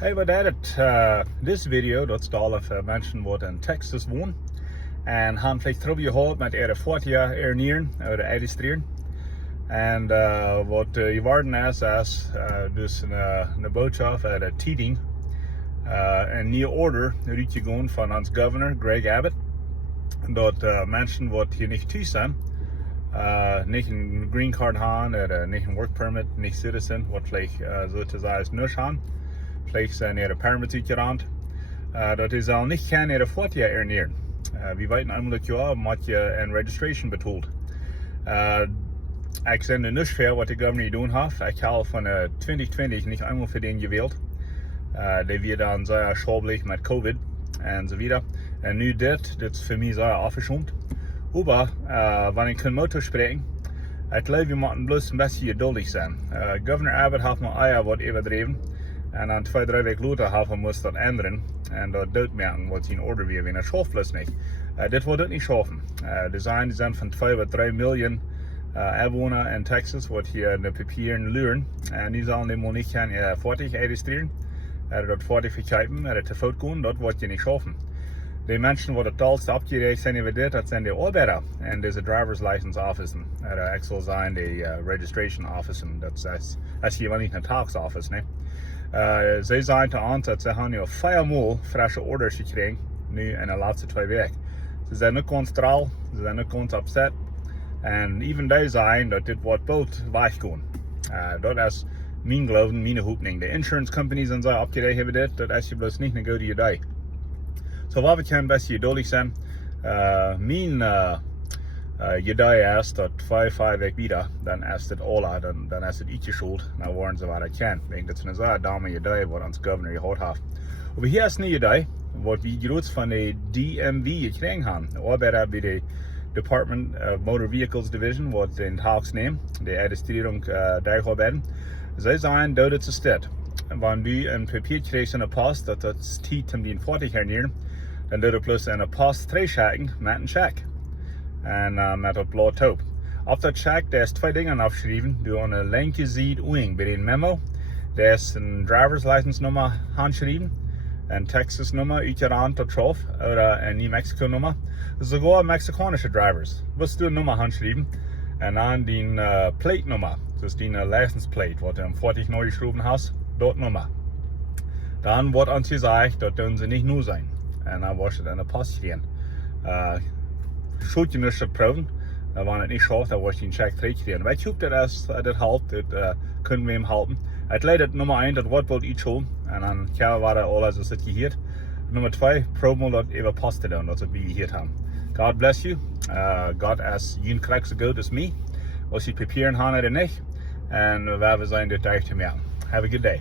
Hey, wat het this video, dat is alle voor mensen die in Texas wonen en hebben vielleicht terug gehoord met ihre 40 jaar ernähren oder registrieren. En wat je worden is dus een boodschap uit de Tiding, een nieuwe order uitgegaan van ons governor Greg Abbott, dat mensen die hier niet thuis zijn, niet een green card hebben, oder niet een work permit, niet citizen, wat vielleicht sozusagen niet hebben. Vielleicht zijn ihre permits uitgerand. Dat is al niet gaan ihre 40 jaar ernähren. We weten eigenlijk ja, wat je in registration betoelt. Ik zie er niet veel wat de governor gedaan heeft. Ik heb van 2020 niet eenmaal voor den gewählt. Die weer dan zeer schobelig met COVID en zo verder. En nu dit is voor mij zeer afgeschoomd. Maar, wanneer ik een motor spreken, ik geloof je moet bloos een beetje geduldig zijn. Governor Abbott heeft nog eier wat overdreven. En dan 2-3 weken later hebben we moest dat ändern en dat doodmerken wat zijn order weer in het schafplus niet. Dit wordt het niet schaffen. Er zijn van 2-3 miljoen inwoners in Texas wat hier de papieren leren en die zullen helemaal niet gaan 40 registreren. Dat 40 verkijpen, dat te voet gaan, dat wordt je niet schaffen. De mensen die het taalste opgereisd zijn over dit, dat zijn de arbeider en deze driver's license officen. Ik zal zijn de registration officen, dat is hier wel niet een tax office, nee. Zij zijn te ons dat ze hebben nu 4 maal frisse orders gekregen, nu in de laatste 2 weken. Ze zijn niet constraal, ze zijn niet kont opzet. En even die zijn dat dit wordt bald weggaan. Dat is mijn geloven, mijn hooping. De insurance companies en zo opgerecht hebben dit, dat is je bloos niet een goede idee. Zo wat we kunnen best geduldig zijn. Mijn idee is dat 5 weken weer, dan is het alle, dan is het ietsje schuld, dan worden ze wat ik kan. Ik denk dat is een zeer domme idee wat ons governor gehad heeft. Maar hier is een idee, wat we groot van de DMV gekregen hebben. De arbeider bij de Department of Motor Vehicles Division, wat in het hoofd neemt, de registrering daar arbeiden. Zij zijn dat het is dit. Wanneer we een papier krijgen in de post, dat het tijd om die 40 herneren, dan doet het plus in de post 3 checken met een check. En met dat blauwe tape. Op dat check, daar is 2 dingen afgeschreven. Du aan de linker zijde bij de memo. Daar is een driver's license nummer handgeschreven. Een Texas nummer uitgerand tot 12. Of een New Mexico nummer. Sogar Mexikanische drivers. Was du een nummer handgeschreven. En dan die plate nummer. Dus die license plate, wat je 40 neu geschreven hast. Dat nummer. Dan wordt ons gezegd, dat doen ze niet nu zijn. En dan wordt het in de post gegaan. Shoot je niet proeven, wanneer het niet schaft, dan wordt je een check teruggekregen. Wij hopen dat dat helpt, dat kunnen we hem helpen. Het leidt het nummer 1, dat wordt wel iets schoon, en dan gaan we alles als het hier. Nummer 2, probeer dat even post te doen, dat we hier hebben. God bless you. God is je krijgt zo goed als mij. Als je papieren hebben er niet, en we zijn dit echt te merken. Have a good day.